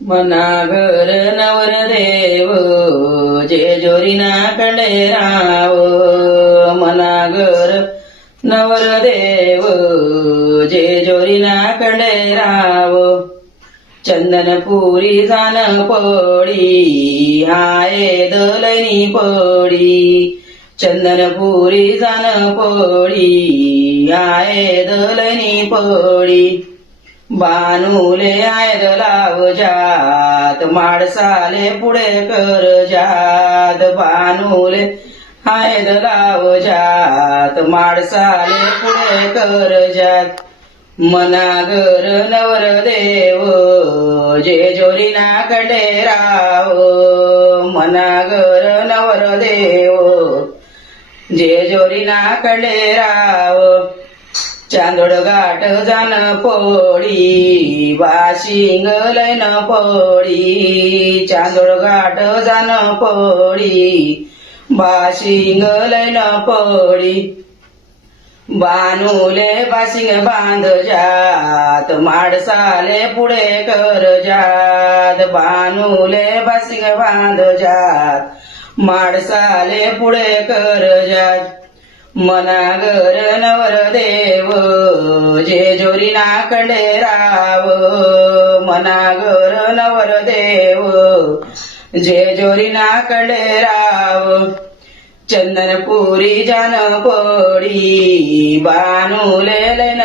मनागर नवरदेव जेजोरीना खंडेराव मनागर नवरदेव जेजोरीना खंडेराव चंदनपुरी जान पडी आये दलनी पडी चंदनपुरी जान पडी आये दलनी पडी बानूले आयद लाव जात माडसाले पुढे कर जात बानूले आयद लाव जात माडसाले पुढे कर जात मनागर नवरदेव जेजोरीना खंडेराव मनागर नवरदेव जेजोरीना खंडेराव चांदोड घाट जान पडी वाशिंग लैन पडी चांदोड घाट जान पडी वाशिंग लैन पडी बानूले बाशिंग बांध जात माडसाले पुढे कर जात बानूले बाशिंग बांध जात माडसाले पुढे कर जात मनागर नवरदेव जेजोरीना खंडेराव मनागर नवरदेव जेजोरीना खंडेराव चंदनपुरी जान पडी बानूले लैन